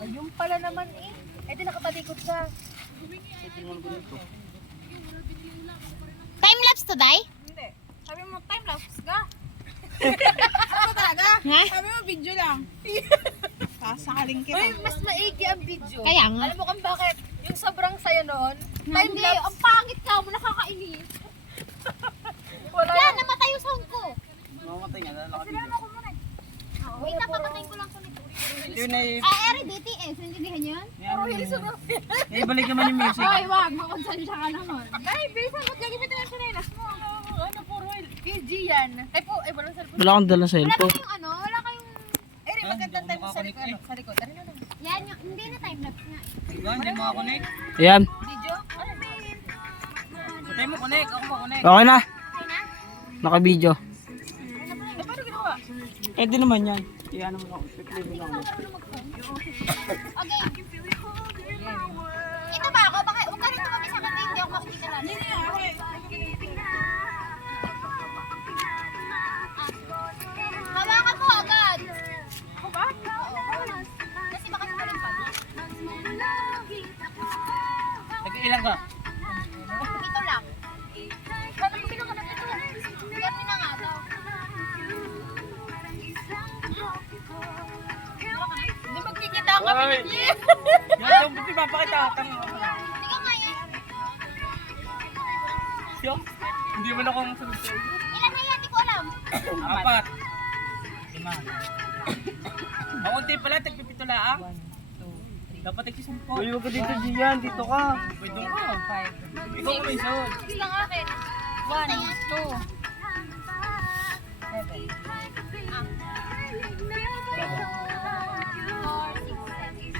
Ayun pala naman eh. Eh di nakatalikod siya. Time-lapse to, Day? Hindi. Sabi mo time lapse ka. Ano talaga? Ha? Sabi mo video lang. Sasakaling kita. Uy, mas maigi ang video. Kaya nga. Alam mo kung bakit? Yung sobrang sayo noon. Time Hindi, lapse. ang pangit ka mo, nakakainis. Wala Yan, na. namatay yung sound ko. Mamamatay nga, Sinama ko muna. Wait, napapatay ko lang ko nito. Yun ay, Eri, BTS, nandindihan yun? Puro hilso na. ibalik naman yung music. Ay, wag, makonsensya ka naman. Ay, bilisan mo. Gagawin mo yung sinelas mo. Ano, puro PG yan. Ay po, ay walang cellphone. Wala akong dalang Wala cellphone. kayong ano, wala kayong... Eh, rin magandang time sa likod. Ano, sa likod. Ano na? Yan, yung, hindi na time-lapse nga. Diba, hindi makakonect. Ayan. Video? Ano ba? Patay mo, connect. Ako mo, connect. Okay na. Okay na? Naka-video. Eh, paano ginawa? Pwede naman yan. Iyan naman ako. Spectate Hindi lang ko ako. marunong mag-phone. Okay. Ito ba ako? Baka, huwag ka rin tumabi sa akin, hindi ako makikita na. Hindi niya. Hawakan mo agad. Ako ba? Kasi baka sumarin pa. Nag-ilang ka? Ito lang. Paano ko bilang ka na ito? Gabi na nga daw. Hindi magkikita kami Oy. ni Yan, ba't ipapakita? Hindi ka nga eh. Siyo? Hindi mo na akong sunod sa'yo. Ilan na yan? Hindi ko alam. 4. 5. Ako hindi pala, tagpipito laang. Dapat nagsisampo. Uy, huwag ka dito, Gian. Dito ka. Pwede doon ka. Ikaw ko may sound. Six lang akin. 4, 6, 7.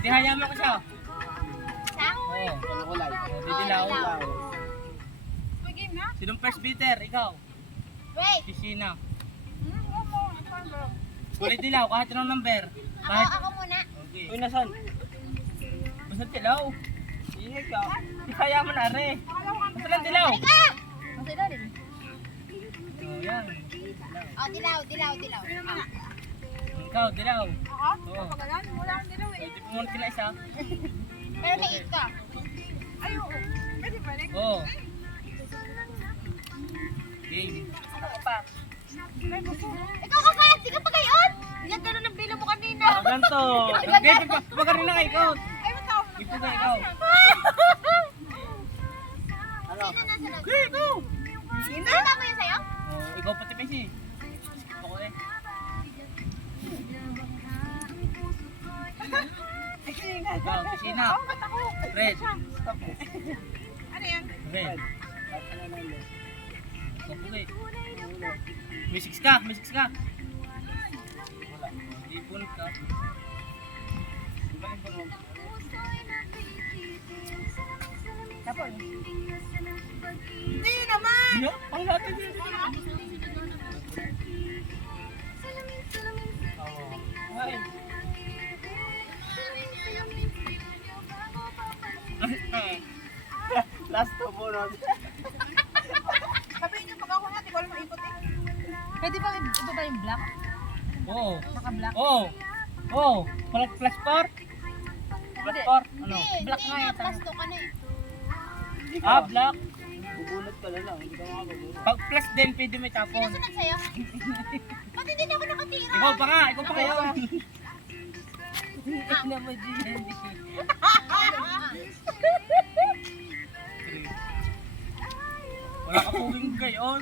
Hindi hayaan mo ko siya. Isa? Oo. Kulay. Didilaw. dilaw. May game na? Sinong first beater? Ikaw. Wait. Si Sina. Oo mo. Paano? Kulay dilaw, kahit anong number. Kahit... Ako muna. Okay. Uy, nasan? Basta dilaw. Ingay ka. Hindi hayaan mo na, re. Basta lang dilaw. Halika! Kasi dali. Oh, yan. Oh, dilaw. Ikaw, dilaw. Ako? Oo. Pagalan? Wala akong dilaw eh. Pwede pumunta na isa. Pero may 8 ka. Ay, oo. Pwede balik. Oo. Game. Ano pa? May gusto. Ikaw ka kaya, sige pa gayon! Yan ganun ang bilo mo kanina. Ah, ganito. Okay, pagkarin na ikaw. Ay, ba't ako Ito na ikaw. Sino na sunod? Okay, go. Sino? Tama yun sa'yo? Oh, ikaw pati Pesi. Skip ako eh. Ikaw, si Sina. ba't ako? Red. Ano yan? Red. Ikaw pati. May 6 ka, may 6 ka. Wala. Hindi punot ka. Tapos. Hindi naman! Ano? Ang lahat din. Ay. Last to bonus. Sabihin niyo pag ako nga, di ko alam maikot eh. Pwede ba iba ba yung black? Oo. Naka-black? Oo. Oo. Plus 4? Plus 4? Ano? Black nga yata. Plus 2 ka na eh. Ah, black. Bubunot ka na lang. Hindi ka makabubunot. Pag plus din, pwede may Sino tapon. sunod sa'yo? Ba't hindi na ako nakatira? Ikaw pa nga, ikaw pa kayo. Ah. Ano mo, GND? Wala ka puging gayon.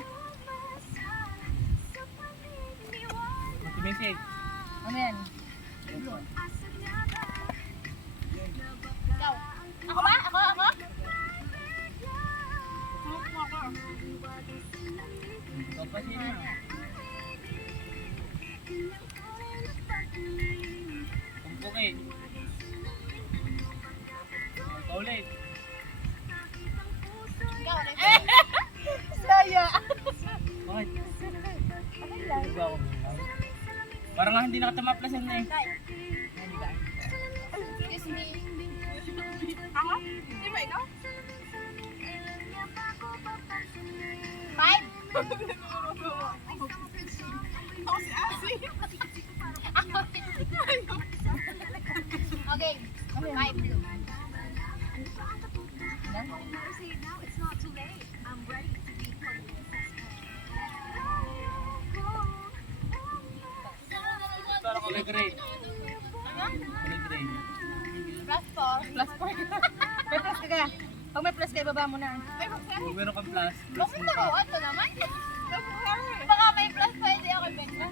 Matimisig. Ano yan? Ikaw. Ako ba? Ako? Ikaw pa sila. Kumpuki. Ikaw ulit. Ikaw ulit. Saya! Bakit? Okay lang. Ikaw ako. Parang nga hindi nakatamaplasan na eh. Excuse me. Ako? Di ba ikaw? 5? Okay. Five blue. Kulay gray. Kulay gray. Plus four. Plus 4. May plus ka. Pag may plus ka, ibaba mo na. Kung meron kang plus, plus Bakit mo pa. naruan to naman? Baka may plus pa, hindi ako benta.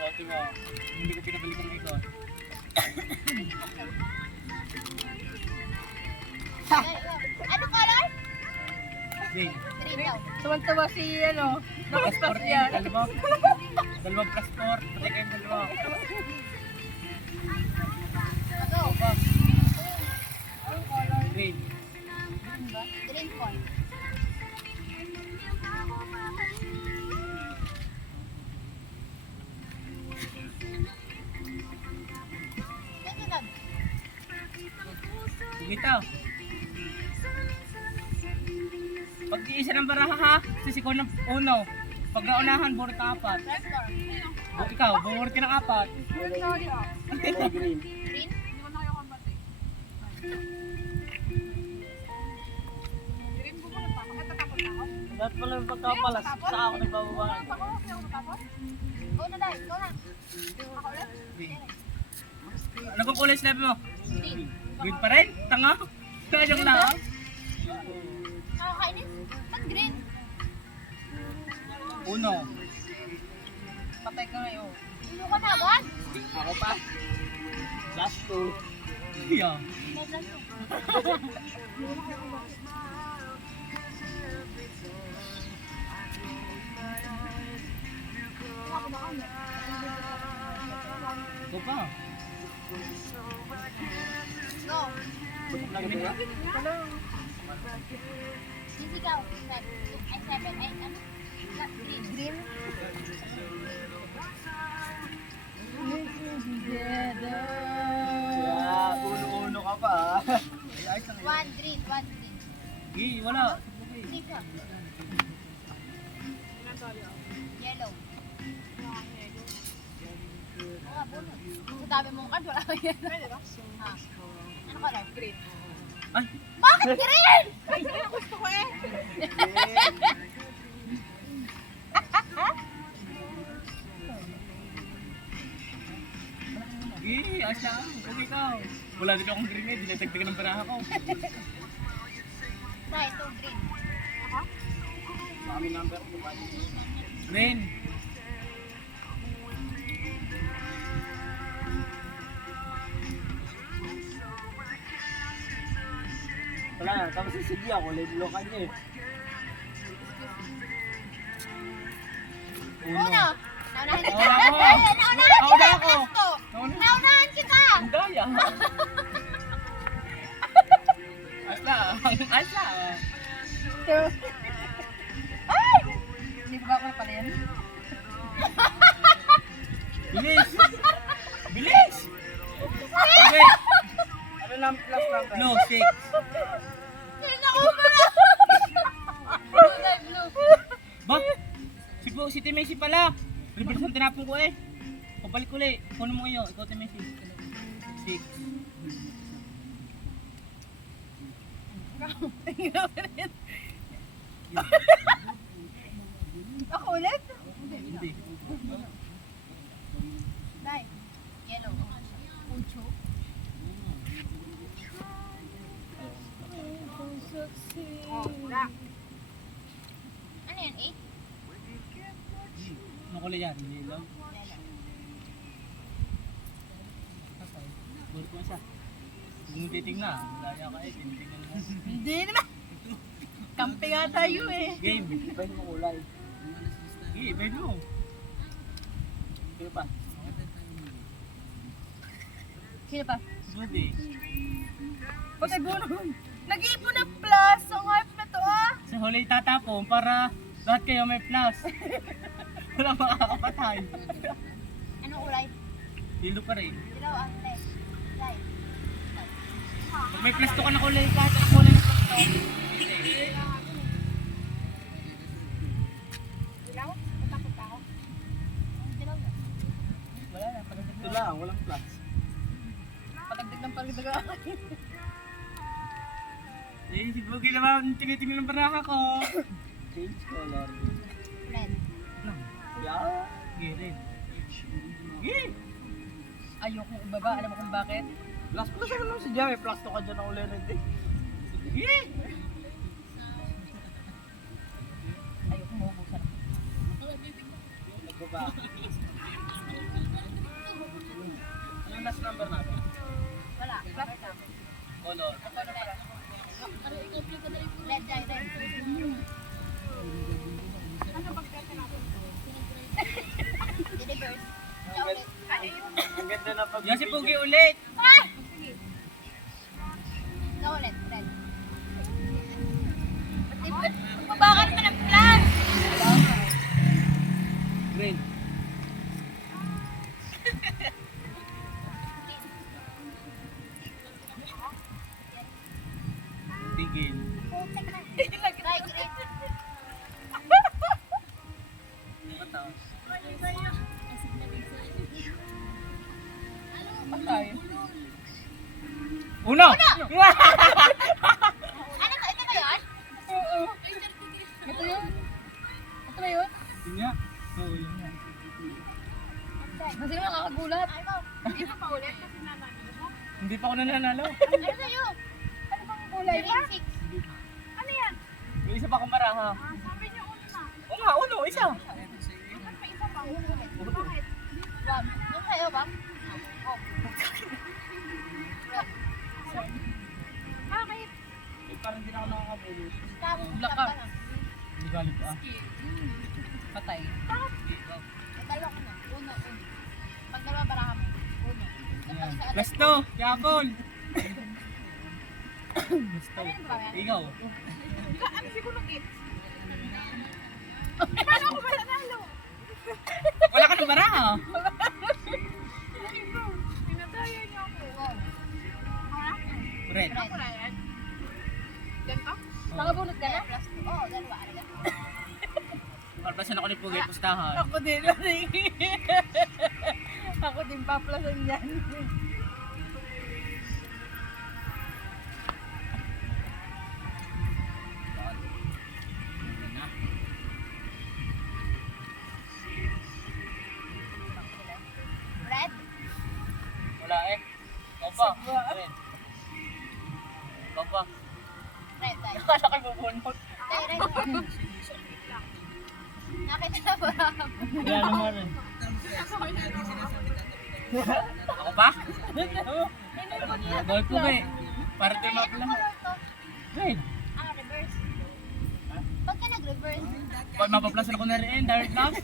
Ito nga, hindi ko pinabalik ang ikot. Ano color? Green. Green daw. Tuwan-tuwa si, ano, Plus plus 4 yan. dalawa. Dalawa plus 4, pati kayong dalawa. Go. Green. Green four. Susunod. Bumitaw. Pag iisa ng baraha ha, sisikaw ng uno. Pag naunahan, burit ka 4. Plus four. Ikaw, burit ka ng 4. Kulay green. Green? Dapat pala yung pagkapalas. Saka ako nagbababaan. Go na dahil. Go na. Ako ulit? Ano kung kulay sinabi mo? Green. Green pa rin? Tanga? Kayang lang. Nakakainis? Ba't green? Uno. Patay ka ngayon. Ulo ka na agad? Ako pa. Last two. Yeah. May plus two. Go pa. Go. Busog na gabi ka? Sisigaw. Ay, seven. Ay, ano? Green. Green. Kaya uno-uno ka pa ah. One green. One green. Wala. Green ka. Yellow. Oo nga, bunot. Sa dami mong card, wala kang yellow. Ha? Ano color? Green. Ay, Bakit green? Ay, gusto ko eh. asya. Okay ka. Wala din akong green eh. Dinadagdagan ng baraha ko. Try, ito green. Kami number 2. Green. Wala na, tapos si Silvia, kulay blue ka niya eh. Uno. Naunahan kita. Ako. Ay, naunahan Ako kita. na ako. Presto. Naunahan kita. Ang daya. Asla. Asla. Ay! Hindi ko ba ako pala yan? Bilis. Bilis. Okay. Ano lang plus number? No, 6. Naku ba? Kulay blue. Ba? Si Timesi pala. Reverse ang tinapon ko eh. Pabalik ulit. Kunin mo ngayon. Ikaw Timesi. 6. Ako ulit? Hindi. Dai. Yellow. Ucho. Ano yan? 8? Ano kulay yan? Yellow. Bulit mo siya. Huwag mo titignan. Daya ka eh. Tinitignan mo. Hindi naman. Kampi nga tayo eh. Game. Ibahin mo kulay. Sige, ibahin mo. Sino pa? Sino pa? Sunod eh. Patay buno. Nag-iipon ng plus. Ang hype na to ah. Sa huli tatapon para lahat kayo may plus. Wala makakapatay. Anong kulay? Yellow pa rin. Dilaw ang left. Right. Pag may plus to ka na kulay, kahit ang kulay ng plus to. Dilaw? Matakot ako. lang, walang plus. Patagdag ng pagdaga. Eh, si Boogie naman tinitingnan ng baraha ko. Change color. Red. Yeah. Girin. Gih! Ayoko ibaba. Alam mo kung bakit? Plus ano naman si Jai? Plus to ka dyan ang ulit eh. Gih! Ayoko maubusan. Nagbaba. Anong last number natin? Wala. Plus na. Color. Red, Jai, red. Reverse. Siya ulit. Ang ganda na pag... Yan si Boogie ulit! Siya ulit. Red. Magbabaka naman ang plan! Green. Tigil. Putek na. Try, green. Patay. Uno! Ano to? Ito ba yun? Oo. Ito yun? Ito ba yun? Yun nga. Oo, yun nga. Kasi nakakagulat. Ay, ikaw. Hindi pa ulit kasi nanalo mo. Hindi pa ako nananalo. Ano sa'yo? Ano bang kulay ba? Green 6. Ano yan? May isa pa akong baraha. Sabi niyo uno na. Oo nga, uno, isa. Dapat pa isa pa. Uno ulit. Bakit? Wag. Yung sa'yo ba? Oh. Bakit? Eh, parang hindi na ako nakakabulos. Tamang Black ka ka. na. Hindi galit ah. Patay. Ang dalawa ko na. Uno. Pag dalawa baraha mo. Uno. Kapag isa ulit. Presto! Yakol! Presto. Ano yung baraha? Ikaw. Ano siguro git? Ano ko ba nanalo? Wala ka ng baraha. Pinataya niyo ako. Wow. Red. Red. Wala yan. Ganito? Nakabunot ka na? Plus 2. Oo, dalawa. Ariga. Palpasan ako ni Pugay pustahan. Ako din. Ako din paplasan dyan. Red. Wala eh. Ikaw pa. Red. Ikaw pa. Red. Dai. Akala kayo bubunot. Dai, red. Nakita na baraha mo. Kaya naman rin. Ako pa? Gold Pugay. Para tayo Ay, anong maplan. color to? Red. Ah, reverse. Pag ka nag-reverse, Pag mapaplasan ako na rin, direct loss.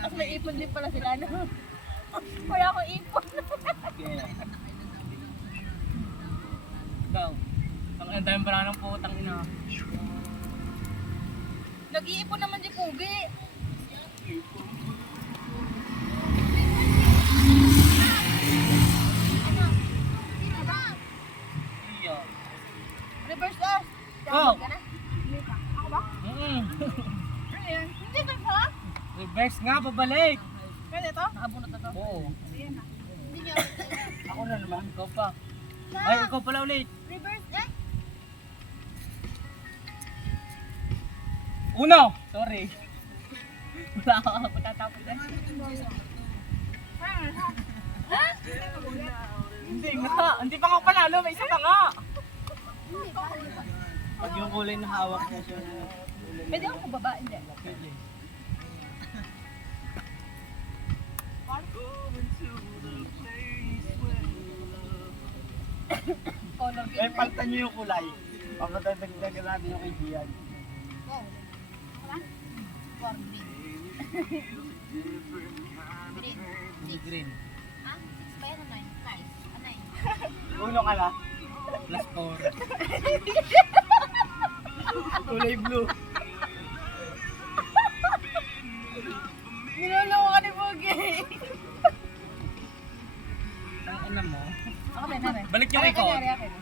At may ipon din pala sila. No? Wala akong ipon. Ikaw. Ang dami parang ng putang ina. Nag-iipon naman si Pugi. ano? Sino ba? Iyo. Reverse us. Go! Ka na? Hindi pa. Ako ba? Ano yan? Hindi ka ba? Reverse nga, pabalik. Pwede to? Nakabunot na to. Oo. Ayan na. Hindi niyo. Ako na naman. Ikaw pa. Ay, ikaw pala ulit. Reverse. Yan. Uno! Sorry. Wala ako patatapos eh. Hindi nga. Hindi pa ako panalo. May isa pa nga. Hindi pa. Pag yung kulay na hawak niya siya. Pwede ako baba? Hindi. Pwede. Color Eh, palitan niyo yung kulay. Papadagdagan natin yung kaibigan. Go. Wala? For green. Green. Hindi green. Ah, 6 ba yan o 9? Nice. Ah, 9. Uno ka na. Plus 4. Kulay blue. Niloloko ka ni Pugi. Ang ina mo. Ako din, nare. Balik yung Aray, record. kanyari, akin.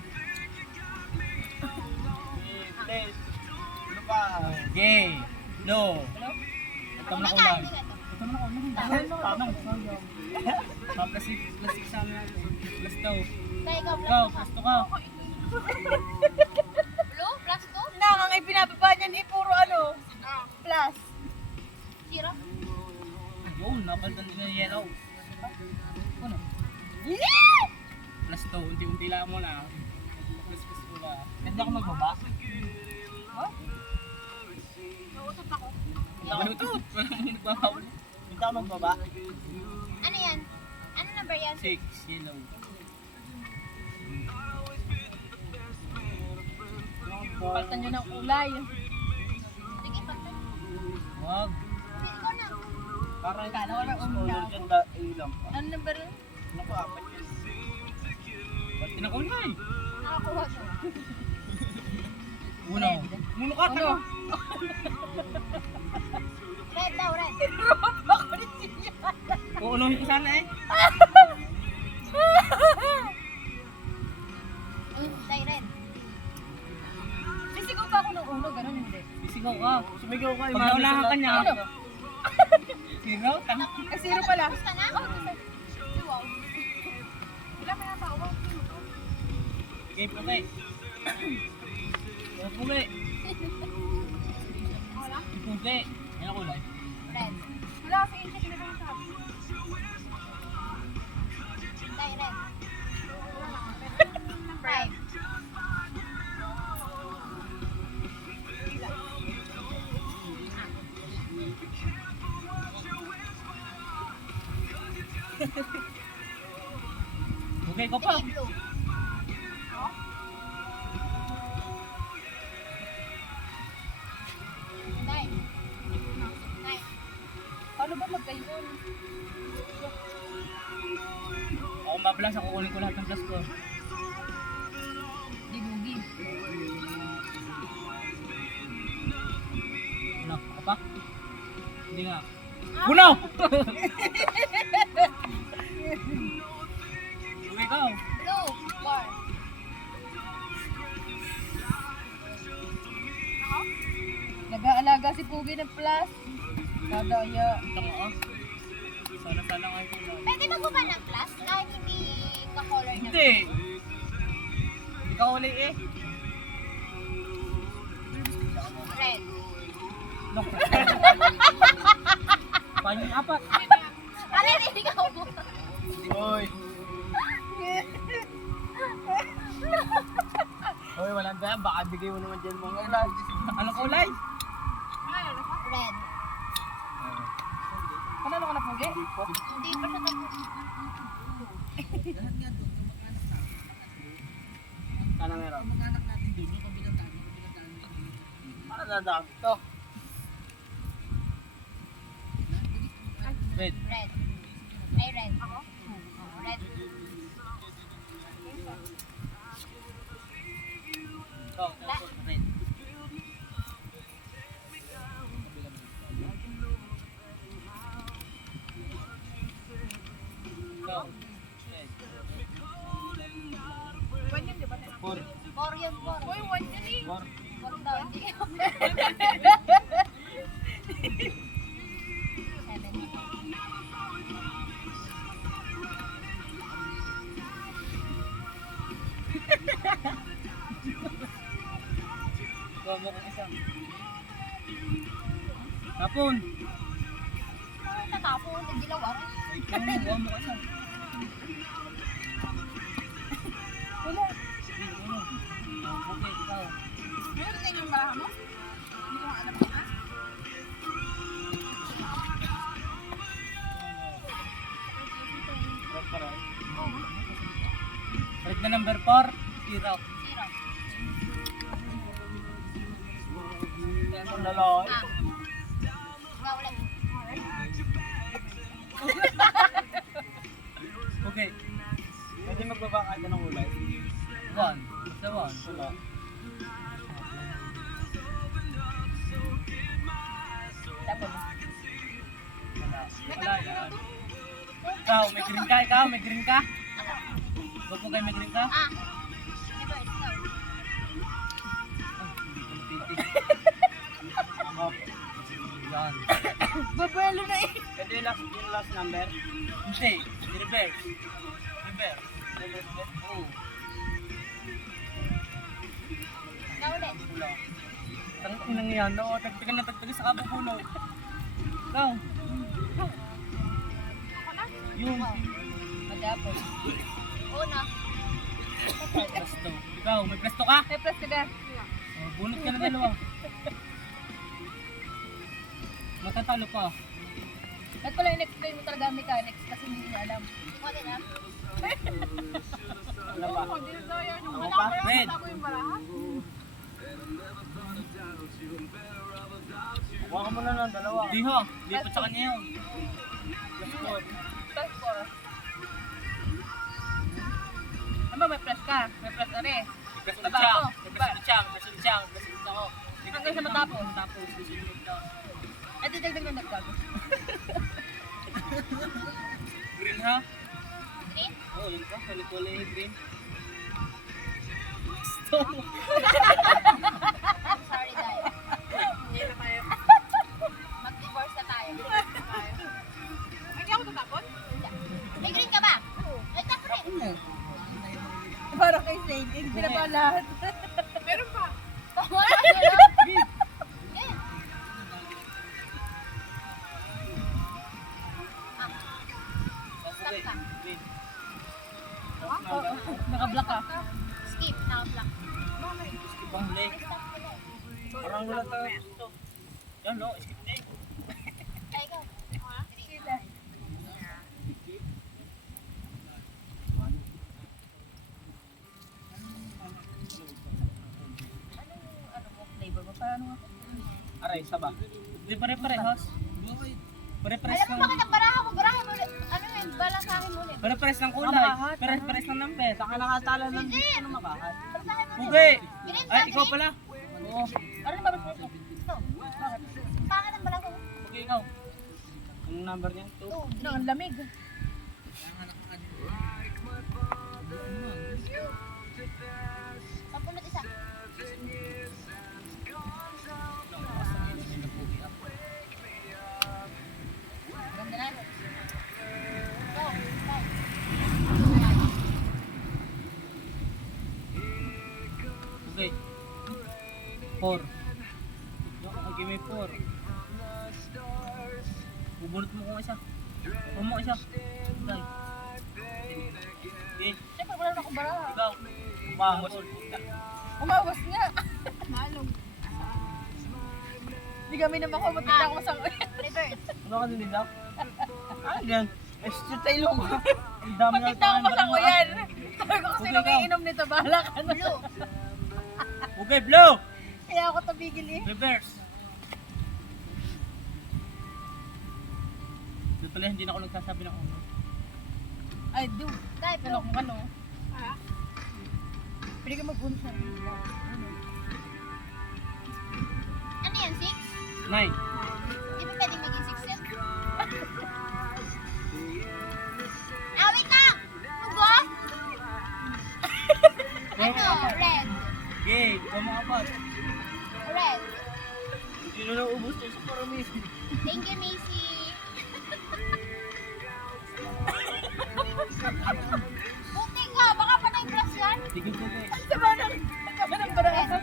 Please. Ano pa? Gay. No. Hello? Ito na ko Hindi ka, lang. hindi ka to. Tama na ako. Tanong. Plastic sa amin natin. Plasto. Dahil ikaw, Ikaw, plus plasto ka. blue, plus 2, Nang ang ipinababa niyan eh, puro ano, plus. 0. Yun, napalitan din yung yellow. Ano? Plasto, unti-unti lang mo na. Plus ko ba? Ganda ako magbaba. Nautot ako. Malutot. Walang nagbabawal. Hindi ako magbaba. Ano yan? Ano number yan? 6, yellow. Paltan nyo ng kulay. Sige, pagtan. Wag. Hindi, ikaw na. Parang Kala ko na color una. dyan ilang pa. Ano number yun? Naku, 4 yun. Ba't tinakulay? Nakakuha ko. Uno. Mulo ka, Ano? Red daw, red. Ako rin siya. Uunuhin ko sana eh. Dahil red. Sisigaw pa ako ng uno, ganun hindi. Bisigaw ka. Sumigaw ka. Pag naunahan ka niya. Ano? Zero? Tama. Eh, zero pala. Tapos ka na? Wow. Wala may natawa. Game pugi. Pugi. Pugi. Yan ako kulay. Red. Wala kasi incheck na lang sabi. Dahil red. 5. Pugi ko pa. Sige, blue. Dahil. 9. Paano ba magkayon? Ako mabalas ako kunin ko lahat ng plus ko. Di lugi. Ano? Ako pa? Hindi nga. Puno! Pugi ka. Blue. 4. Nag-aalaga si Pugi ng plus. Kadaya. Ito mo ah. Sana nga ito lang. Pwede maguba ng plus kahit hindi ka-color na. Hindi. Ikaw uli eh. Red. Look. Paano yung apat? Ano hindi ka mo? Hoy. Hoy, walang dyan. Baka bigay mo naman dyan mga ilan. Anong kulay? Red. Panalo ka na Pugi? Hindi pa siya tapos. Ano meron? Ano dadaan? Ito. Red. Red. Ay, red. Ako? Red. Ikaw. Red. Ikaw. Red. One yun, di ba? 4. 4 yun, 4. Uy, one yun eh. 4. 4 daw, hindi. 7. Ikaw mo kung isang. Hapon. Natapo, nagdilaw ako. Ikaw mo, gawa mo isang. Wala. Okay, ikaw. Meron din yung baraha mo? Hindi ko nga alam ko na. Red pa rin. Red na number 4. 0. 0. Ang lalaki. Ah. Ikaw ulit. Okay. Pwede magbaba kahit anong kulay. 1. Sa 1. Wala. Tapos. Wala yan. Ikaw, may green ka? Ikaw, may green ka? Huwag mo kayo may green ka? Ah. Never, ikaw. Ako. Yan. Babalo na eh. Pwede yung last number. Hindi. Reverse. Reverse. Oo. Ikaw ulit. Wala. Tangin nang yan. No, tagtagan na tagtagan sa kabubuno. Ikaw. Yun. Madapos. Una. Presto. Ikaw, may presto ka? May plus ka na. Oh, bunot ka na dalawa. Matatalo pa. At pala in-explain mo talaga mechanics kasi hindi niya alam. Wala na. Ano ba? Ano Ako pa? Red. Kuha ka muna ng dalawa. Di ho. Lipat sa kanya yun. Plus 4. Ano ba, may plus ka? May plus ka rin. May presto Diba siya. ako? May presto siya. May presto siya. May presto ako. Hanggang sa matapos. Matapos. Susunod daw. At didagdag na nagbago. Green ha? Green? Oo, yun ka. Kulay green. Gusto mo. I'm sorry, Day. Mag-divorce na tayo. Hindi ako tatapon? May green ka ba? Ay, tapo rin. Parang kay Shane, hindi na ba lahat? Meron pa. Wala na. Green. Eh. Okay. ka. Green. Naka-block ka. Skip. Naka-block. Ibang huli. Stop ko na. Parang wala tayo. Yan no, skip na eh. Ay, ikaw. Sila. Ano mo, flavor mo? Paano nga? Aray, saba. Di pare-parehas. Pare-pares Alam mo ng... bakit ang baraha mo? Baraha mo ulit. Ano yun? Bala sa akin mo ulit. Pare-pares ng kulay. Pare-pares ng number. Saka nakatala ng Hindi. ano makahat. Basahin mo ulit. Pugi! Green ba? Ay, ikaw Green? pala. Oo. Ano ba ba? Ito. Pangit ang bala ko. Pugi, ikaw. Anong number niyan? Two. Ano, ang lamig. Papunod isa. Ganda na. Go. Go. Pugi. 4. Okay, may 4. Bubunot mo kung isa. Huwag mo isa. Okay. Okay. Siyempre, wala na akong baraha. Ikaw. Umangos. Umawas nga. Malong. Hindi kami naman ko, matignan ko sa Reverse. Ano ka din daw? Ah, yan. Extra tayo ko. Ang dami na Matignan ko sa ko yan. Sabi ko kasi Okay, nung ikaw. iinom nito, bahala ka na. Blue. Okay, blue! Kaya ako tabigil eh. Reverse. Doon pala hindi na ako nagsasabi ng uno. Ay, do. Type. Ano kung ano. Pwede ka mag-uno sa Ano yan? 6? 9. Di ba pwedeng maging 6 yan? Ah, wait lang! Mugo? Ano? Red. Okay, ikaw mga apat. Red. Hindi na naubos to sa paramis. Thank you, Macy. Buti ka, baka pa na yung plus yan. Sige, pugi. Sama ng baraha.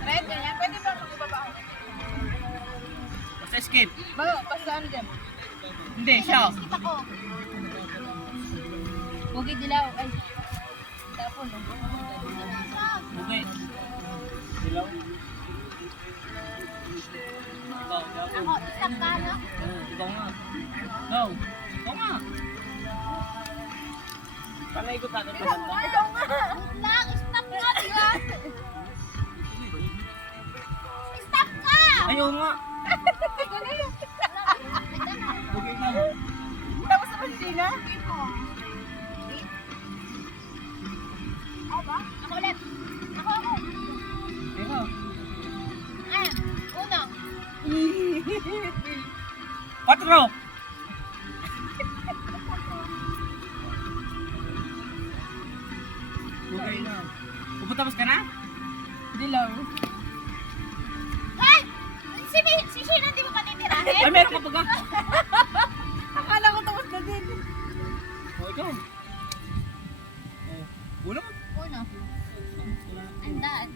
Red, ganyan. Pwede ba mag-ibaba? Basta skip. Basta ano dyan? Hindi, siya. Skip ako. Bugi dilaw. Ay. Tapon, no? Pugi. Dilaw. Ikaw, ikaw. Ako, stop ka, no? Ikaw nga. Go. Ikaw nga. Panay ko tayo pa Ikaw nga! Wait lang, stop ka, di ba? Stop ka! Ayaw nga. Wait lang. Pugi ka. Tapos naman sina? Ako ba? Ako ulit. Ako. Ikaw. Ah, uno. 4. Pugi na. Puputapos ka na? Dilaw. Ay! Si Sheena, di mo pa titira? Ay, meron ka pa ka. Akala ko tapos na din. O, ikaw. Uno? Uno. Andaan.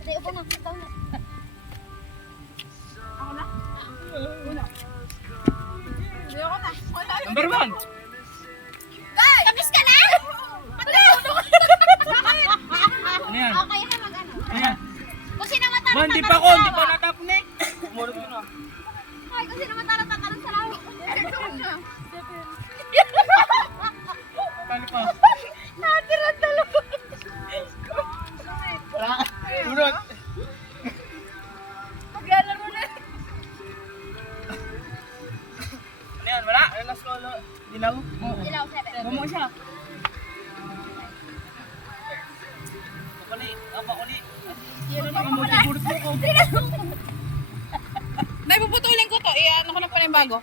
Hindi, upo na. Ikaw na. Ako na. Una. Hindi ako na. Wala. Number 1. Guys! Tapos ka na? Ano yan? Okay na mag-ano. Ano yan? Kung sino matalo, Ba, hindi pa ako. Hindi pa natapon eh. Muro ko na. Ay, kung sino matalo, tatalon sa lawa. Paano pa? Natira talaga. Wala. Unod. Maglalaro na. Ano yan? Wala? Ano last lolo? Dilaw? Ilaw, 7. Gumawa siya. Pakuli. Pakuli. Pakuli. Nay, puputulin ko to. Ano ko ng panibago.